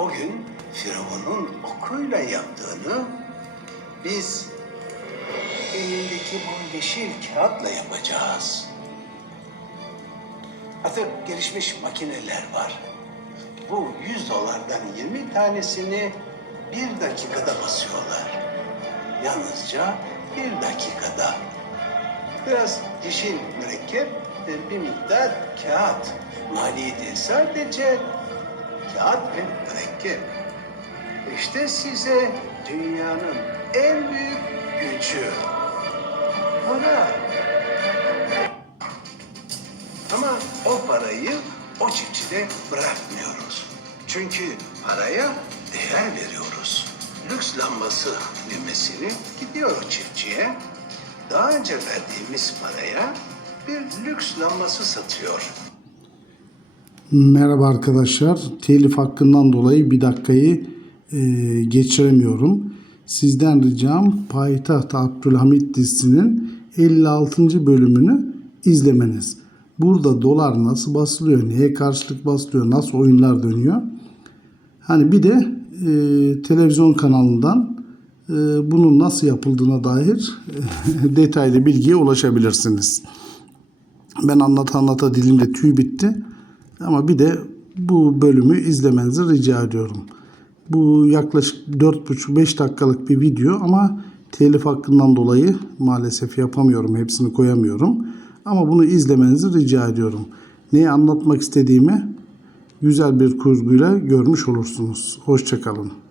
o gün Firavun'un okuyla yaptığını biz elindeki bu yeşil kağıtla yapacağız. Artık gelişmiş makineler var. Bu 100 dolardan 20 tanesini bir dakikada basıyorlar. Yalnızca bir dakikada. Biraz yeşil mürekkep bir miktar kağıt. Maliyeti sadece kağıt ve mürekkep. İşte size dünyanın en büyük gücü. Para. Ama o parayı o çiftçide bırakmıyoruz. Çünkü paraya değer veriyoruz. Lüks lambası düğmesini gidiyor o çiftçiye. Daha önce verdiğimiz paraya bir lüks lambası satıyor. Merhaba arkadaşlar. Telif hakkından dolayı bir dakikayı e, geçiremiyorum. Sizden ricam Payitaht Abdülhamit dizisinin 56. bölümünü izlemeniz. Burada dolar nasıl basılıyor, neye karşılık basılıyor, nasıl oyunlar dönüyor. Hani bir de e, televizyon kanalından e, bunun nasıl yapıldığına dair detaylı bilgiye ulaşabilirsiniz. Ben anlata anlata dilimde tüy bitti. Ama bir de bu bölümü izlemenizi rica ediyorum. Bu yaklaşık 4,5-5 dakikalık bir video ama telif hakkından dolayı maalesef yapamıyorum. Hepsini koyamıyorum. Ama bunu izlemenizi rica ediyorum. Neyi anlatmak istediğimi güzel bir kurguyla görmüş olursunuz. Hoşçakalın.